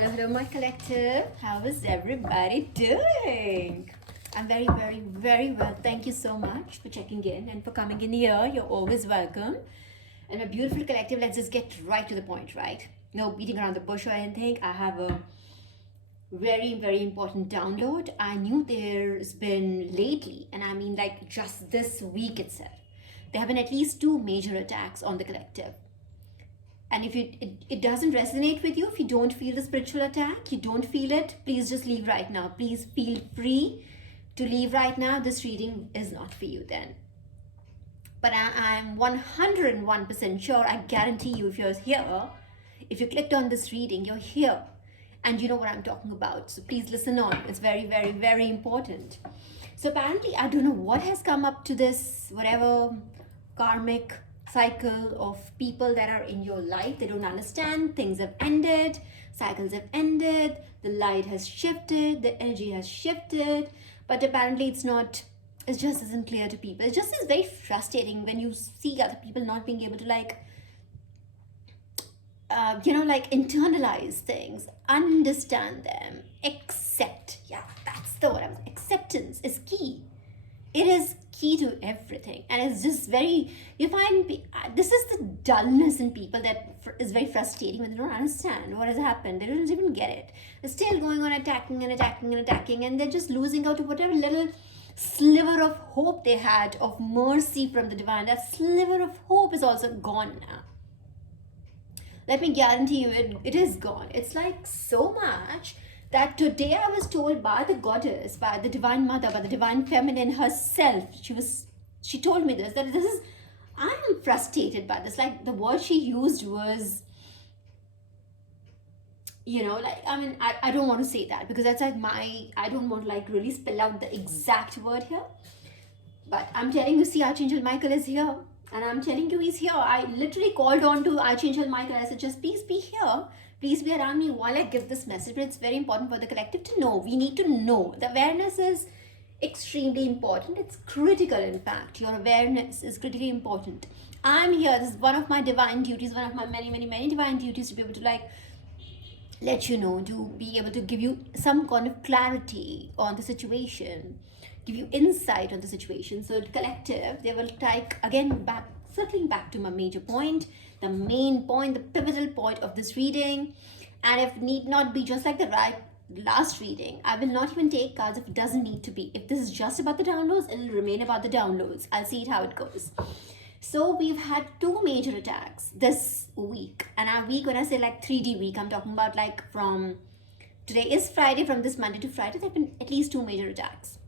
Hello, my collective. How is everybody doing? I'm very well. Thank you so much for checking in and for coming in here. You're always welcome. And my beautiful collective, let's just get right to the point, right? No beating around the bush or anything. I have a very important download. I knew there's been lately, and I mean like just this week itself, there have been at least two major attacks on the collective. And if it doesn't resonate with you, if you don't feel the spiritual attack, you don't feel it, please just leave right now. Please feel free to leave right now. This reading is not for you then. But I'm 101% sure, I guarantee you, if you're here, if you clicked on this reading, you're here and you know what I'm talking about. So please listen on. It's very important. So apparently, I don't know what has come up to this, whatever karmic cycle of people that are in your life. They don't understand. Things have ended. Cycles have ended. The light has shifted. The energy has shifted. But apparently it just isn't clear to people. It just is very frustrating when you see other people not being able to internalize things, understand them, accept. Yeah, that's the word. Acceptance is key. It is key to everything, and it's just you find this is the dullness in people that is very frustrating when they don't understand what has happened. They don't even get it. They're still going on attacking, and they're just losing out to whatever little sliver of hope they had of mercy from the divine. That sliver of hope is also gone now. Let me guarantee you, it is gone. It's like so much that today I was told by the goddess, by the divine mother, by the divine feminine herself, she told me this, that I am frustrated by this. Like, the word she used was, I don't want to say that because that's I don't want to really spell out the exact word here. But I'm telling you, see, Archangel Michael is here. And I'm telling you, he's here. I literally called on to Archangel Michael. I said, just please be here. Please be around me while I give this message. But it's very important for the collective to know. We need to know. The awareness is extremely important. It's critical, in fact. Your awareness is critically important. I'm here. This is one of my divine duties, one of my many divine duties, to be able to let you know, to be able to give you some kind of clarity on the situation, give you insight on the situation. So the collective, they will circling back to my major point, the main point, the pivotal point of this reading. And if need not be, just like the last reading, I will not even take cards if it doesn't need to be. If this is just about the downloads, it'll remain about the downloads. I'll see it how it goes. So we've had two major attacks this week. And our week, when I say 3D week, I'm talking about from today is Friday, from this Monday to Friday, there have been at least two major attacks.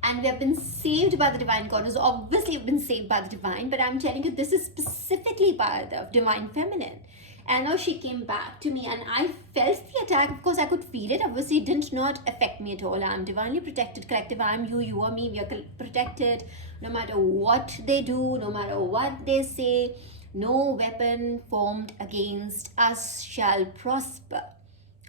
And we have been saved by the divine goddess. Obviously, we've been saved by the divine, but I'm telling you, this is specifically by the divine feminine. And now she came back to me and I felt the attack. Of course, I could feel it. Obviously, it did not affect me at all. I'm divinely protected, collective. I'm you, you are me. We are protected no matter what they do, no matter what they say. No weapon formed against us shall prosper.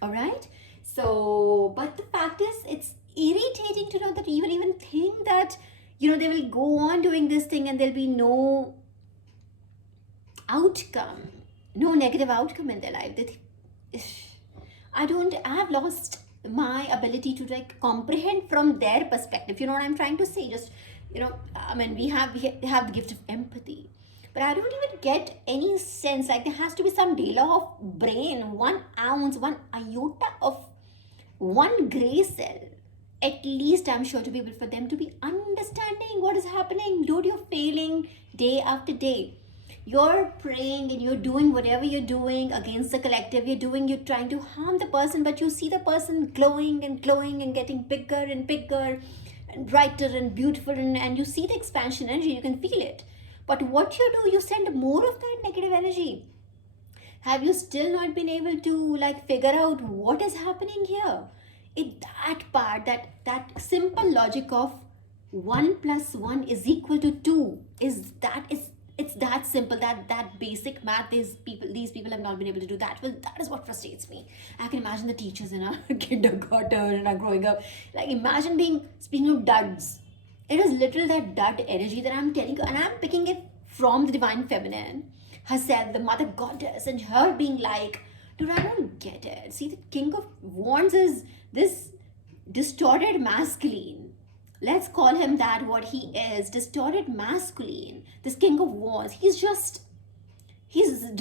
All right? So, but the fact is, it's irritating to know that you even think that, they will go on doing this thing and there'll be no outcome, no negative outcome in their life. I have lost my ability to comprehend from their perspective. You know what I'm trying to say? Just, we have the gift of empathy. But I don't even get any sense, there has to be some dealer of brain, 1 ounce, 1 iota of 1 gray cell. At least I'm sure to be able for them to be understanding what is happening. Dude, you're failing day after day. You're praying and you're doing whatever you're doing against the collective. You're trying to harm the person, but you see the person glowing and getting bigger and bigger and brighter and beautiful, and you see the expansion energy, you can feel it. But what you do, you send more of that negative energy. Have you still not been able to figure out what is happening here? That part, that simple logic of 1 + 1 is equal to 2 it's that simple, that basic math. These people have not been able to do that. Well, that is what frustrates me. I can imagine the teachers in our kindergarten and our growing up. Imagine speaking of duds. It is literal that dud energy that I'm telling you, and I'm picking it from the divine feminine herself, the mother goddess, and her being Dude, I don't get it. See, the King of Wands is this distorted masculine. Let's call him that, what he is. Distorted masculine. This King of Wands. He's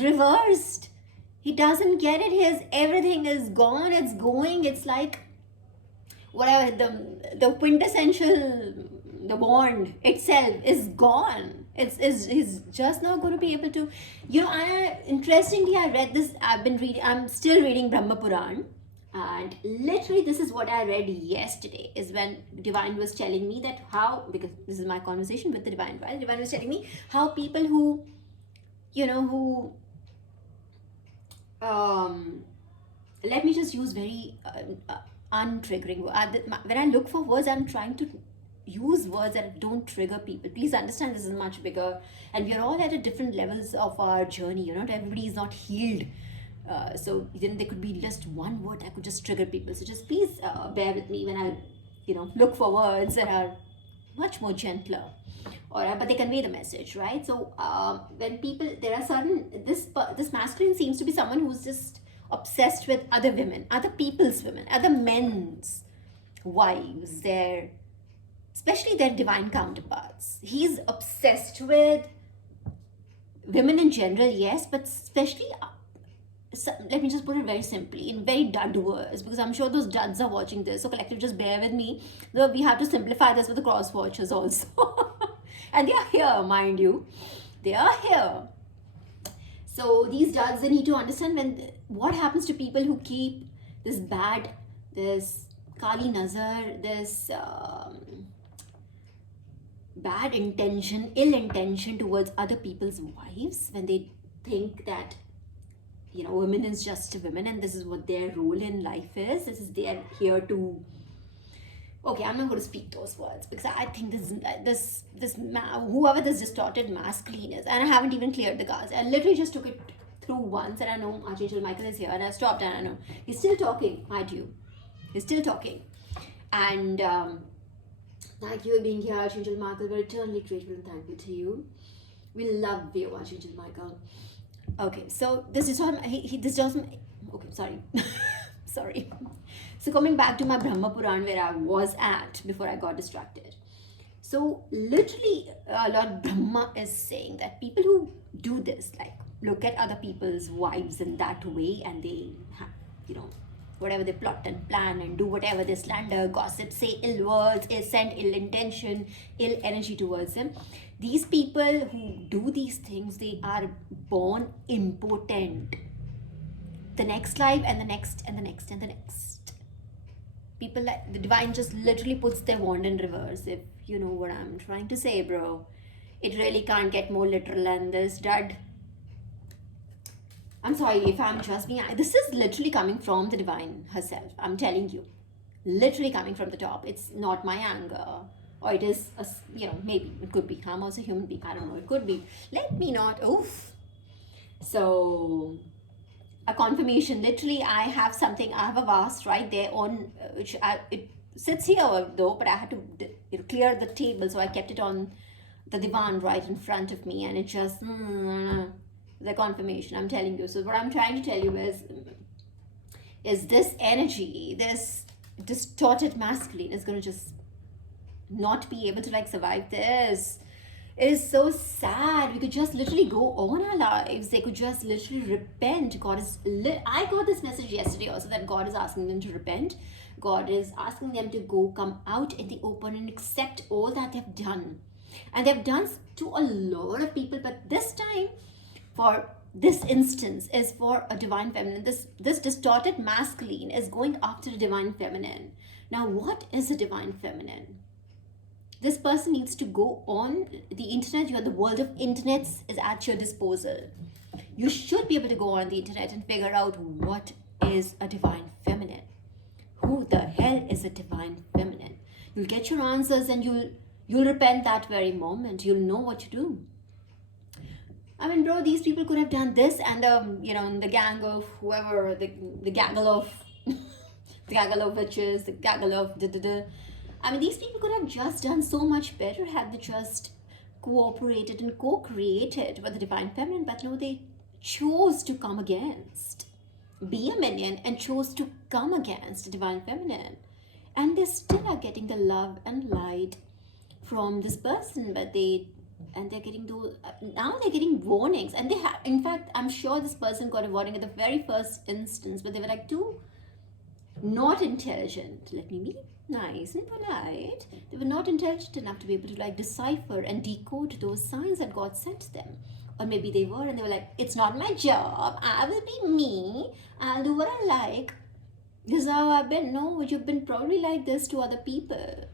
reversed. He doesn't get it. Everything is gone. It's going. It's like whatever the quintessential, the bond itself is gone. He's just not going to be able to, interestingly, I read this. I'm still reading Brahma Puran, and literally this is what I read yesterday, is when Divine was telling me that how, because this is my conversation with the Divine, right? Divine was telling me how people who let me just use very untriggering words. When I look for words, I'm trying to use words that don't trigger people. Please understand, this is much bigger, and we are all at a different levels of our journey. Everybody is not healed. So then there could be just one word that could just trigger people. So just please bear with me when I, look for words that are much more gentler, but they convey the message, right? So when people, there are certain, this masculine seems to be someone who's just obsessed with other women, other people's women, other men's wives, especially their divine counterparts. He's obsessed with women in general, yes, but especially, let me just put it very simply, in very dud words, because I'm sure those duds are watching this. So collective, just bear with me. Though we have to simplify this with the cross watchers also. And they are here, mind you. They are here. So these duds, they need to understand what happens to people who keep this Kali Nazar, this bad intention, ill intention towards other people's wives, when they think that women is just women and this is what their role in life is. They are here to. Okay, I'm not going to speak those words, because I think whoever this distorted masculine is, and I haven't even cleared the cards. I literally just took it through once, and I know Archangel Michael is here, and I stopped, and I know he's still talking. Mind you, he's still talking, and thank you for being here, Archangel Michael. We're eternally grateful and thankful to you. We love you, Archangel Michael. Okay, so this doesn't. Okay, sorry, sorry. So coming back to my Brahma Puran, where I was at before I got distracted. So literally, Lord Brahma is saying that people who do this, like look at other people's wives in that way, and they have, whatever they plot and plan and do whatever they slander, gossip, say ill words, send ill intention, ill energy towards them. These people who do these things, they are born impotent. The next life and the next and the next and the next. People like the Divine just literally puts their wand in reverse, if you know what I'm trying to say, bro. It really can't get more literal than this, dad. I'm sorry if I'm just being. This is literally coming from the Divine herself. I'm telling you, literally coming from the top. It's not my anger, or it is, maybe it could be. I'm also a human being. I don't know. It could be. Let me not. Oof. So, a confirmation. Literally, I have something. I have a vase right there on which it sits here though, but I had to clear the table, so I kept it on the divan right in front of me, and it just. The confirmation, I'm telling you. So what I'm trying to tell you is this energy, this distorted masculine is going to just not be able to survive this. It is so sad. We could just literally go on our lives. They could just literally repent. I got this message yesterday also, that God is asking them to repent. God is asking them to come out in the open and accept all that they've done. And they've done to a lot of people, but this time, for this instance, is for a divine feminine. This distorted masculine is going after a divine feminine. Now, what is a divine feminine? This person needs to go on the internet. The world of internets is at your disposal. You should be able to go on the internet and figure out what is a divine feminine. Who the hell is a divine feminine? You'll get your answers, and you'll repent that very moment. You'll know what to do. I mean, bro, these people could have done this, and the gang of whoever, the gaggle of the gaggle of witches, the gaggle of I mean, these people could have just done so much better had they just cooperated and co-created with the divine feminine, but no, they chose to come against. be a minion and chose to come against divine feminine, and they still are getting the love and light from this person, but they're getting those now they're getting warnings, and they have, in fact, I'm sure this person got a warning at the very first instance, but they were like too not intelligent, let me be nice and polite, they were not intelligent enough to be able to like decipher and decode those signs that God sent them. Or maybe they were, and they were like, it's not my job, I will be me, I'll do what I like, this is how I've been. No, you've been probably like this to other people,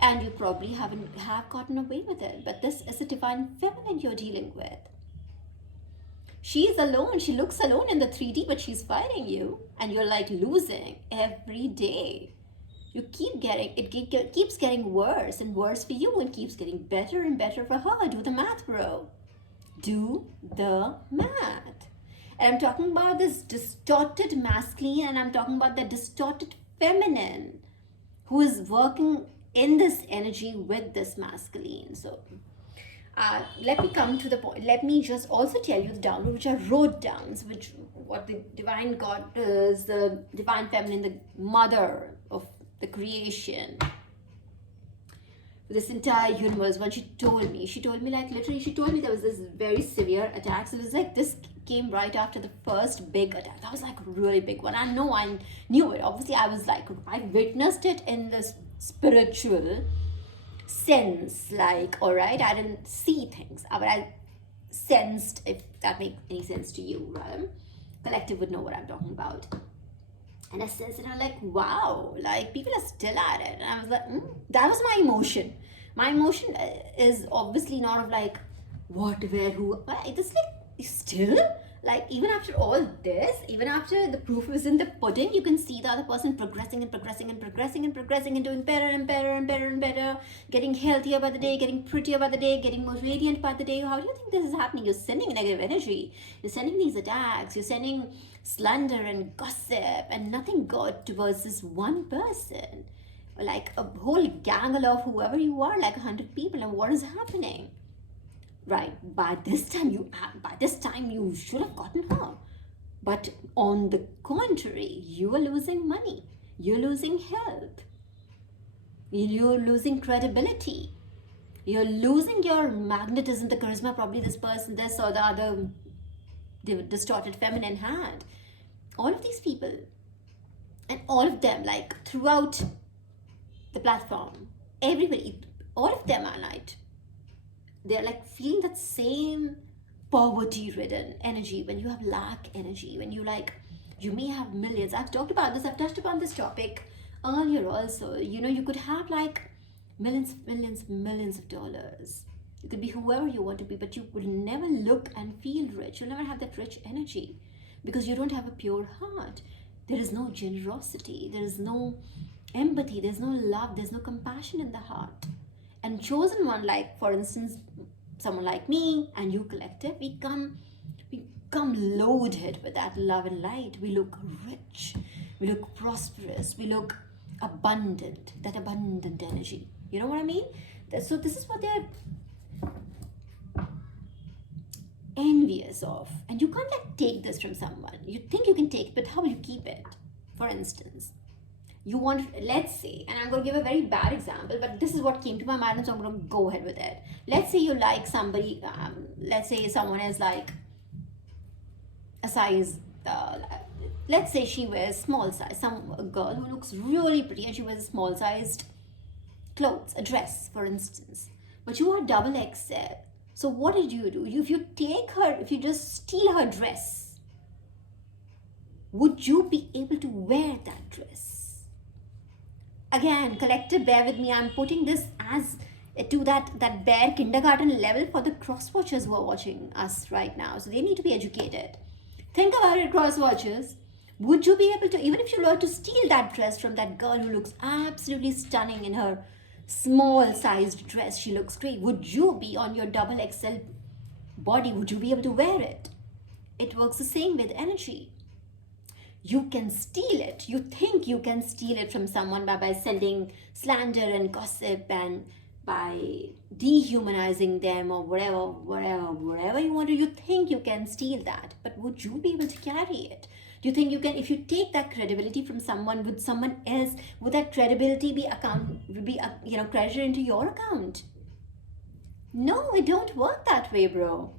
and you probably have gotten away with it, but this is a divine feminine you're dealing with. She is alone, she looks alone in the 3D, but she's fighting you, and you're like losing every day. You keep getting keeps getting worse and worse for you, and keeps getting better and better for her. Do the math, bro. Do the math. And I'm talking about this distorted masculine, and I'm talking about the distorted feminine who is working in this energy with this masculine. So let me come to the point. Let me just also tell you the download which I wrote down, which what the divine God is, the divine feminine, the mother of the creation, this entire universe. When she told me like literally, she told me there was this very severe attack. So it was like this came right after the first big attack. That was like a really big one. I know, I knew it. Obviously, I witnessed it in this spiritual sense. Like, all right, I didn't see things, but I sensed, if that makes any sense to you, right? Collective would know what I'm talking about. And I sensed it, and I'm like, wow, like people are still at it. And I was like, that was my emotion. My emotion is obviously not of like, what, where, who. It's like, still, like even after all this, even after the proof is in the pudding, you can see the other person progressing and progressing and progressing and progressing and doing better and better and better and better, getting healthier by the day, getting prettier by the day, getting more radiant by the day. How do you think this is happening? You're sending negative energy. You're sending these attacks. You're sending slander and gossip and nothing good towards this one person. Like a whole gang of whoever you are, like 100 people, and what is happening? Right, by this time you should have gotten her, but on the contrary, you are losing money, you're losing health, you're losing credibility, you're losing your magnetism, the charisma probably this person, this or the other distorted feminine had. All of these people, and all of them, like throughout the platform, everybody, all of them are like, they're like feeling that same poverty ridden energy. When you have lack energy, when you like, you may have millions. I've touched upon this topic earlier also. You could have like millions of dollars. You could be whoever you want to be, but you will never look and feel rich. You'll never have that rich energy because you don't have a pure heart. There is no generosity, there is no empathy, there's no love, there's no compassion in the heart. And chosen one, like for instance, someone like me and you collective, we come loaded with that love and light. We look rich, we look prosperous, we look abundant, that abundant energy. You know what I mean? So this is what they're envious of. And you can't like take this from someone. You think you can take it, but how will you keep it? For instance, you want, let's say, and I'm going to give a very bad example, but this is what came to my mind, so I'm going to go ahead with it. Let's say you like somebody, let's say someone is like a size, let's say she wears small size, a girl who looks really pretty and she wears small sized clothes, a dress for instance, but you are double XL. So what did you do? If you just steal her dress, would you be able to wear that dress? Again, collective, bear with me. I'm putting this as to that bare kindergarten level for the cross watchers who are watching us right now. So they need to be educated. Think about it, cross watchers. Would you be able to, even if you were to steal that dress from that girl who looks absolutely stunning in her small sized dress, she looks great, would you be on your double XL body, would you be able to wear it? It works the same with energy. You can steal it. You think you can steal it from someone by sending slander and gossip and by dehumanizing them or whatever you want to. You think you can steal that, but would you be able to carry it? Do you think you can, if you take that credibility from someone, with someone else, would that credibility be credited into your account? No, it don't work that way, bro.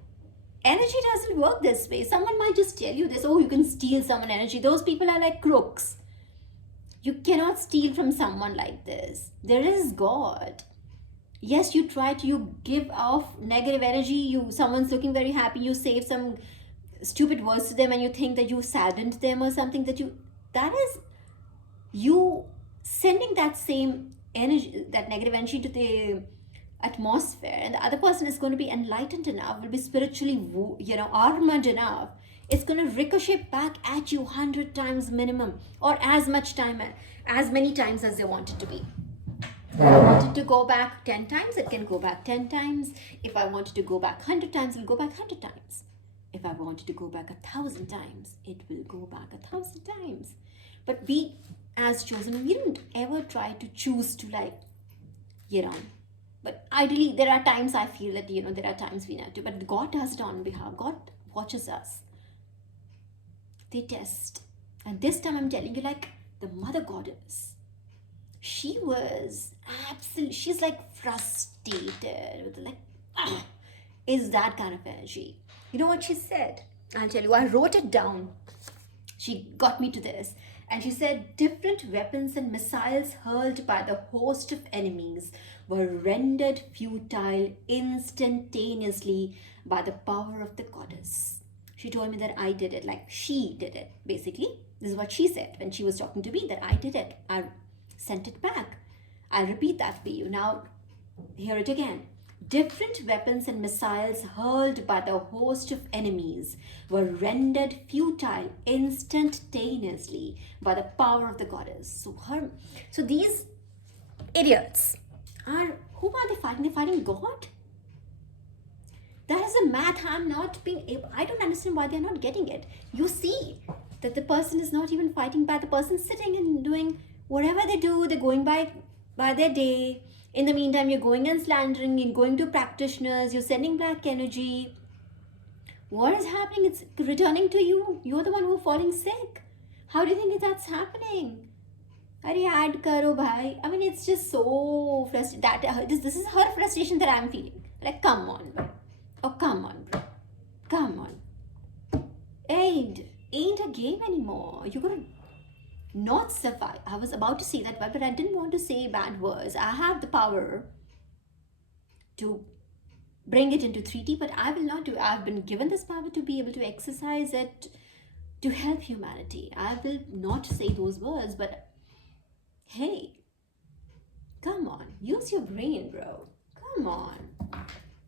Energy doesn't work this way. Someone might just tell you this, oh, you can steal someone energy. Those people are like crooks. You cannot steal from someone like this. There is God. Yes, you try to, you give off negative energy, someone's looking very happy, you say some stupid words to them and you think that you saddened them or something, that is you sending that same energy, that negative energy to the atmosphere, and the other person is going to be enlightened enough, will be spiritually armored enough, it's going to ricochet back at you 100 times minimum, or as many times as they want it to be. If I wanted to go back 10 times, it can go back 10 times. If I wanted to go back 100 times, it'll go back 100 times. If I wanted to go back 1,000 times, it will go back 1,000 times. But we, as chosen, we don't ever try to choose to but ideally, there are times I feel that, there are times we have to, but God does it on behalf. God watches us. They test. And this time I'm telling you, like the mother goddess, she was absolutely, she's like frustrated with is that kind of energy. You know what she said? I'll tell you, I wrote it down. She got me to this. And she said, different weapons and missiles hurled by the host of enemies were rendered futile instantaneously by the power of the goddess. She told me that I did it, like she did it, basically. This is what she said when she was talking to me, that I did it. I sent it back. I'll repeat that for you. Now, hear it again. Different weapons and missiles hurled by the host of enemies were rendered futile instantaneously by the power of the goddess. So these idiots who are they fighting? They're fighting God? That is a math I don't understand why they're not getting it. You see that the person is not even fighting back. The person's sitting and doing whatever they do, they're going by their day. In the meantime, you're going and slandering, you're going to practitioners, you're sending black energy. What is happening? It's returning to you. You're the one who's falling sick. How do you think that's happening? Arey add karo bhai. I mean, it's just so frustrating. This is her frustration that I'm feeling. Like, come on, bro. Oh, come on, bro. Come on. Ain't a game anymore. You're gonna not survive. I was about to say that word, but I didn't want to say bad words. I have the power to bring it into 3D, but I will not do it. I've been given this power to be able to exercise it to help humanity. I will not say those words, but hey, come on. Use your brain, bro. Come on.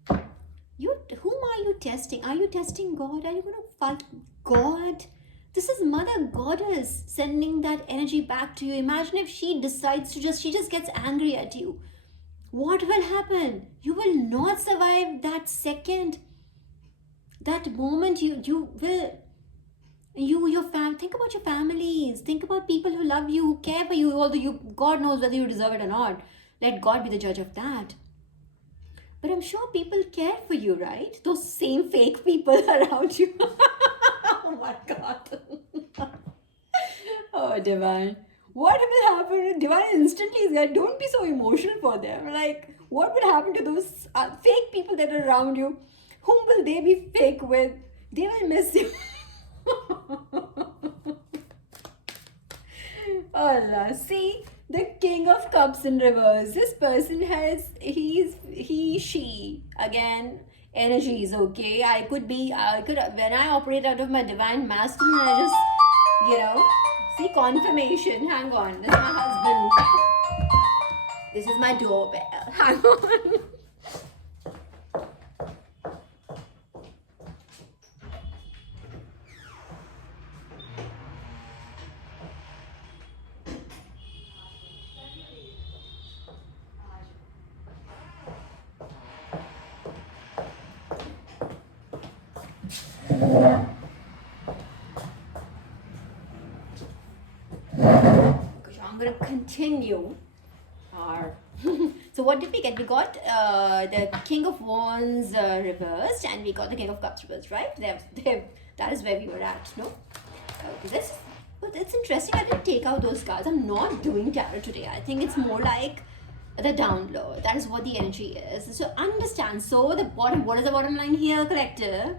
Whom are you testing? Are you testing God? Are you going to fight God? This is Mother Goddess sending that energy back to you. Imagine if she decides to she just gets angry at you. What will happen? You will not survive that second, that moment. You will, your think about your families. Think about people who love you, who care for you, although God knows whether you deserve it or not. Let God be the judge of that. But I'm sure people care for you, right? Those same fake people around you. Oh my God. Oh, Divine. What will happen? Divine instantly is like, don't be so emotional for them. Like, what will happen to those fake people that are around you? Whom will they be fake with? They will miss you. Allah. See, the King of Cups in reverse. This person has, she, again, energies, okay? When I operate out of my divine masculine, I just, see, confirmation. Hang on. This is my husband. This is my doorbell. Hang on. I'm going to continue our so what did we get? We got the King of Wands reversed, and we got the King of Cups reversed, right? That is where we were at, no? Okay, but it's interesting. I didn't take out those cards. I'm not doing tarot today. I think it's more like the download. That is what the energy is. So understand. So the bottom, what is the bottom line here, collective?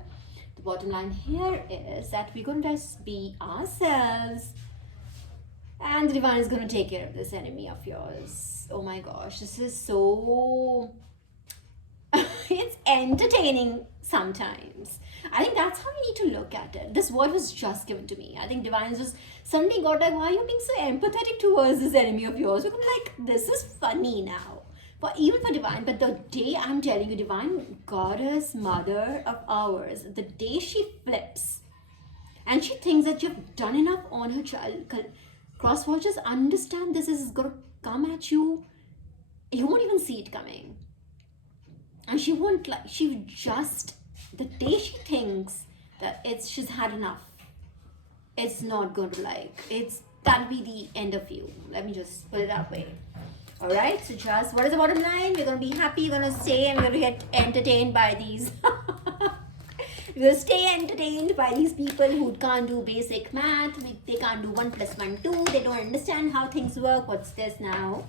The bottom line here is that we're going to just be ourselves, and the divine is going to take care of this enemy of yours. Oh my gosh, this is so it's entertaining sometimes. I think that's how we need to look at it. This word was just given to me. I think divine is just suddenly got like, why are you being so empathetic towards this enemy of yours? We're gonna be like, this is funny now. But even for divine, but the day I'm telling you, divine goddess, mother of ours, the day she flips and she thinks that you've done enough on her child, cross watchers, understand this is gonna come at you. You won't even see it coming. And she won't like, she just, the day she thinks that she's had enough, it's not going to like, that'll be the end of you. Let me just put it that way. All right, so just, what is the bottom line? We're going to be happy, we're going to stay, and we're going to get entertained by these. We'll stay entertained by these people who can't do basic math. They can't do 1 + 1 2. They don't understand how things work. What's this now?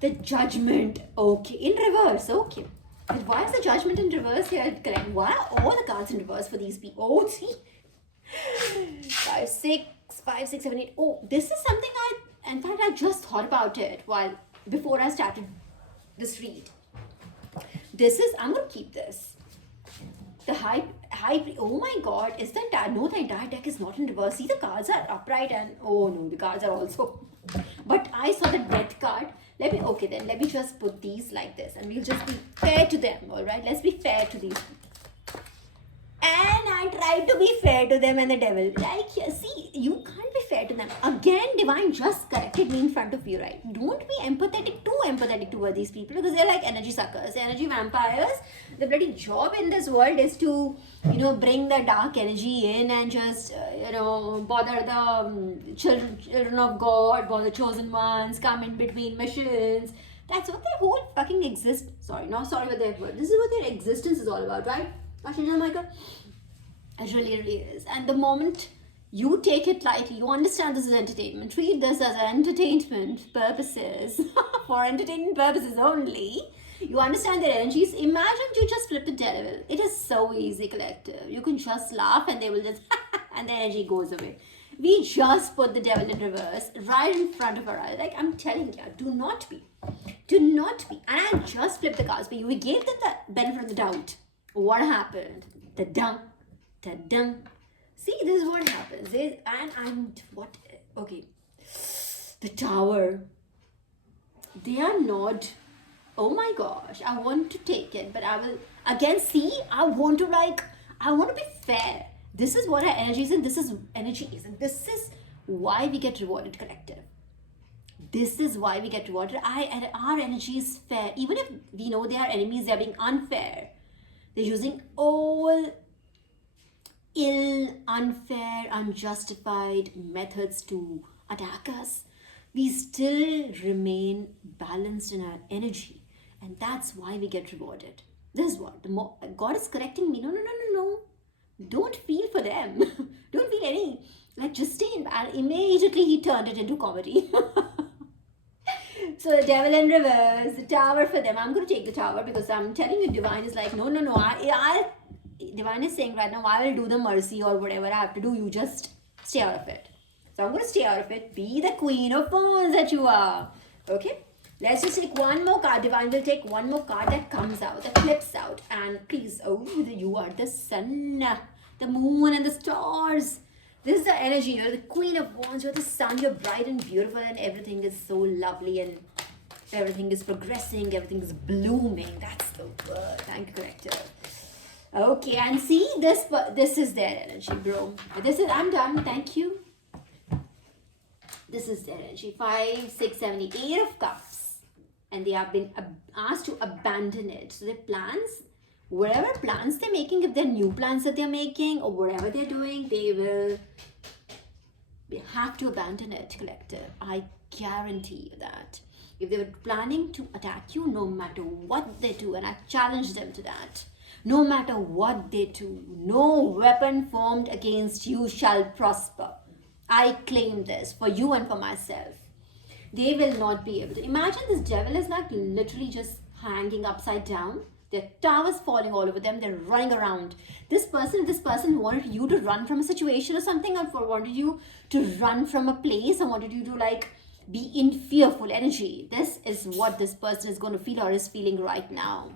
The judgment. Okay, in reverse. Okay. But why is the judgment in reverse here? Correct. Why are all the cards in reverse for these people? Oh, see. 5, 6, 5, 6, 7, 8. Oh, this is something in fact, I just thought about it before I started this read. I'm going to keep this. The high, oh my god, is the entire deck is not in reverse. See, the cards are upright and, oh no, the cards are also, but I saw the death card. Let me just put these like this and we'll just be fair to them, alright? Let's be fair to these people. And I tried to be fair to them and the devil. Like, see, you can't be fair to them. Again, divine just corrected me in front of you, right? Don't be too empathetic toward these people because they're like energy suckers, energy vampires. The bloody job in this world is to, bring the dark energy in and just, bother the children of God, bother chosen ones, come in between missions. That's what their whole fucking sorry what their word. This is what their existence is all about, right? Archangel Michael, it really, really is. And the moment you take it lightly, you understand this is entertainment. Treat this as entertainment purposes, for entertainment purposes only. You understand their energies. Imagine you just flip the devil. It is so easy, collective. You can just laugh and they will just, and the energy goes away. We just put the devil in reverse right in front of our eyes. Like, I'm telling you, do not be. And I just flipped the cards for you. We gave them the benefit of the doubt. What happened? The dung. See, this is what happens. Okay. The Tower. They are not, oh my gosh, I want to take it, but I will, again, see, I want to be fair. This is what our energy is, and this is energy is, and this is why we get rewarded, collective. This is why we get rewarded. Our energy is fair. Even if we know they are enemies, they are being unfair. They're using all ill, unfair, unjustified methods to attack us. We still remain balanced in our energy. And that's why we get rewarded. This is what God is correcting me. No. Don't feel for them. Don't feel any. Just stay in. And immediately he turned it into comedy. So the devil in reverse, the Tower for them. I'm going to take the Tower because I'm telling you, divine is like, no. Divine is saying right now, I will do the mercy or whatever I have to do. You just stay out of it. So I'm going to stay out of it. Be the Queen of Wands that you are. Okay? Let's just take one more card. Divine will take one more card that comes out, that flips out. And please, you are the sun, the moon and the stars. This is the energy. You're the Queen of Wands. You're the sun. You're bright and beautiful and everything is so lovely and everything is progressing. Everything is blooming. That's the word. Thank you, collective. Okay, and see, this is their energy, bro. I'm done. Thank you. This is their energy. 5, 6, 7, 8 of Cups. And they have been asked to abandon it. So their plans, whatever plans they're making, if they're new plans that they're making or whatever they're doing, they will have to abandon it, collective. I guarantee you that. If they were planning to attack you, no matter what they do, and I challenge them to that, no matter what they do, no weapon formed against you shall prosper. I claim this for you and for myself. They will not be able to. Imagine this devil is like literally just hanging upside down. Their towers falling all over them. They're running around. This person wanted you to run from a situation or something, or wanted you to run from a place, or wanted you to like be in fearful energy. This is what this person is going to feel or is feeling right now.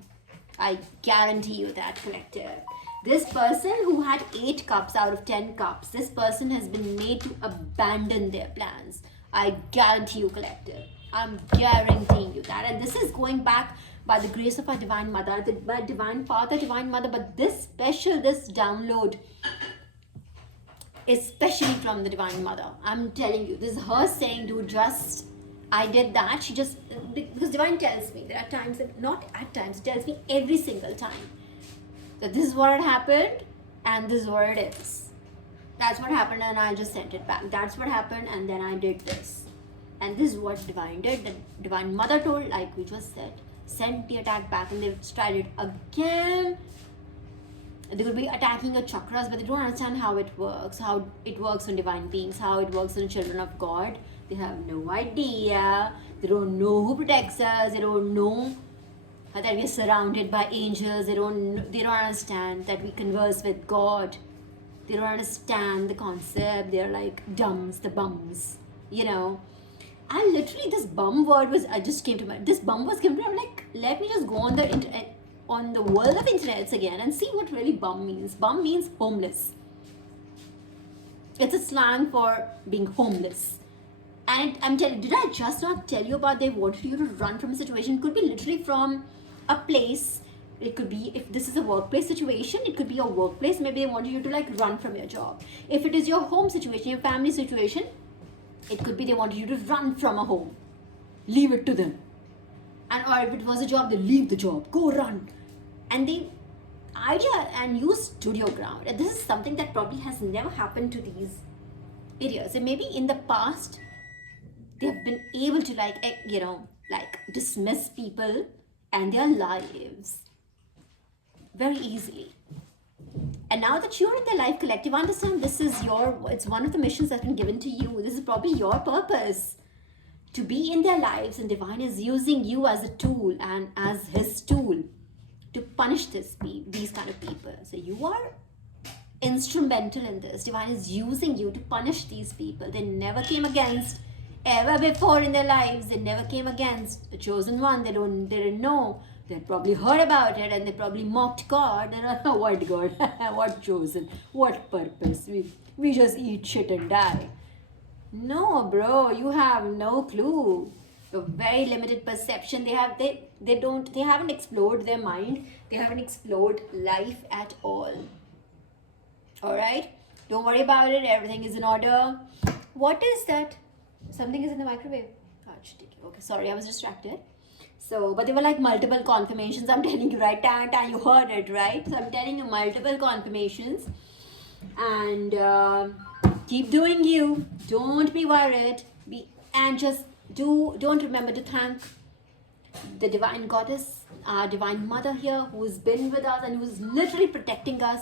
I guarantee you that, collective. This person who had 8 cups out of 10 cups, this person has been made to abandon their plans. I guarantee you, collective. I'm guaranteeing you that. And this is going back by the grace of our Divine Mother, my Divine Father, Divine Mother. But this download, especially from the Divine Mother. I'm telling you, this is her saying, dude, I did that. She just, because Divine tells me, there are times, not at times, tells me every single time that this is what had happened and this is what it is. That's what happened and I just sent it back. That's what happened and then I did this. And this is what Divine did. The Divine Mother told, like we just said, sent the attack back, and they've tried it again. They could be attacking your chakras, but they don't understand how it works on divine beings, how it works on children of God. They have no idea. They don't know who protects us. They don't know that we are surrounded by angels. They don't understand that we converse with God. They don't understand the concept. They're like the bums, you know. And literally this bum word just came to mind. This bum was came to me. I'm like, let me just go on the internet, on the world of internets again and see what really bum means. Bum means homeless. It's a slang for being homeless. And I'm telling you, did I just not tell you about they wanted you to run from a situation? It could be literally from a place. It could be, if this is a workplace situation, it could be your workplace. Maybe they wanted you to like run from your job. If it is your home situation, your family situation, it could be they wanted you to run from a home. Leave it to them. And or if it was a job, they leave the job. Go run. And the idea and use stood your ground. And this is something that probably has never happened to these idiots. And maybe in the past, they have been able to like dismiss people and their lives very easily. And now that you're in the life collective, understand it's one of the missions that's been given to you. This is probably your purpose, to be in their lives, and Divine is using you as a tool and as his tool to punish these kind of people. So you are instrumental in this. Divine is using you to punish these people. They never came against ever before in their lives. They never came against the chosen one. They didn't know. They probably heard about it and they probably mocked God. And what God? What chosen? What purpose? We just eat shit and die. No, bro, you have no clue. A very limited perception. They haven't explored their mind. They haven't explored life at all. Alright? Don't worry about it. Everything is in order. What is that? Something is in the microwave. Okay, sorry, I was distracted. So, but there were like multiple confirmations. I'm telling you, right? You heard it, right? So I'm telling you multiple confirmations. And keep doing you. Don't be worried. Don't remember to thank the Divine Goddess, our Divine Mother here, who's been with us and who's literally protecting us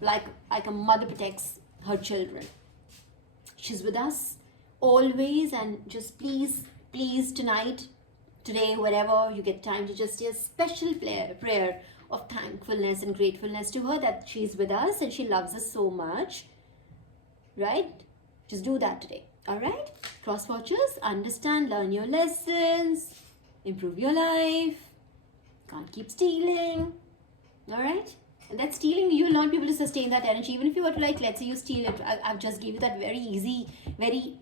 like a mother protects her children. She's with us always, and just please tonight, today, wherever you get time, to just say a special prayer of thankfulness and gratefulness to her that she's with us and she loves us so much, right? Just do that today. All right, cross watchers, understand, learn your lessons, improve your life. Can't keep stealing. All right, and that stealing, you will not be able to sustain that energy. Even if you were to let's say you steal it. I've just gave you that very easy, very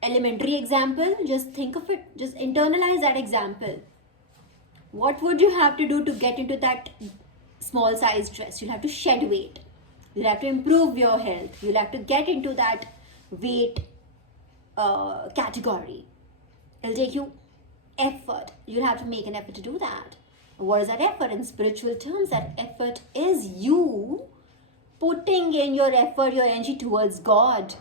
elementary example. Just think of it. Just internalize that example. What would you have to do to get into that small size dress? You'll have to shed weight. You'll have to improve your health. You'll have to get into that weight category. It'll take you effort. You'll have to make an effort to do that. What is that effort? In spiritual terms, that effort is you putting in your effort, your energy towards God.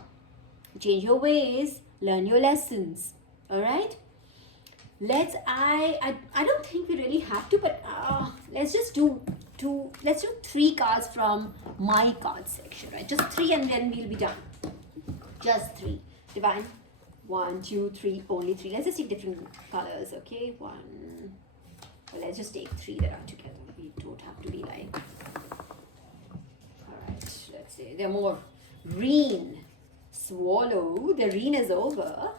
Change your ways, learn your lessons. All right? I don't think we really have to, but let's do 3 cards from my card section, right? Just 3 and then we'll be done. Just 3. Divine. 1, 2, 3. Only 3. Let's just take different colors, okay? 1. Well, let's just take 3 that are together. We don't have to be like. Alright, let's say they're more green. Swallow. The rain is over.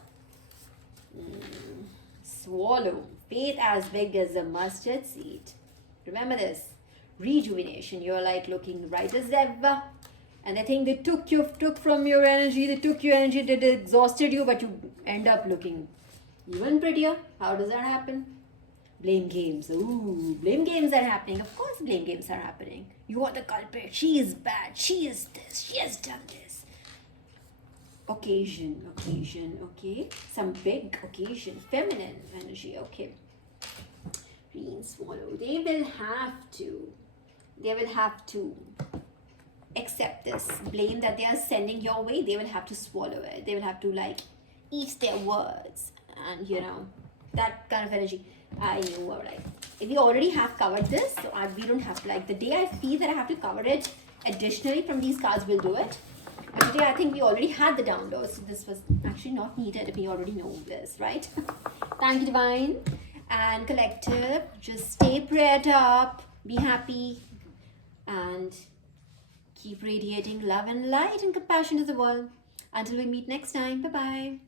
Swallow. Faith as big as a mustard seed. Remember this. Rejuvenation. You're like looking right as ever. And I think they took from your energy. They took your energy. They exhausted you, but you end up looking even prettier. How does that happen? Blame games. Ooh, blame games are happening. Of course, blame games are happening. You are the culprit. She is bad. She is this. She has done this. Occasion, okay. Some big occasion, feminine energy, okay. Green swallow. They will have to accept this blame that they are sending your way. They will have to swallow it. They will have to like eat their words, and that kind of energy. I knew, alright. If we already have covered this, so we don't have to, like, the day I feel that I have to cover it additionally from these cards, we'll do it. And today I think we already had the download, so this was actually not needed. We already know this, right? Thank you, Divine. And Collective, just stay prayed up, be happy, and keep radiating love and light and compassion to the world. Until we meet next time, bye-bye.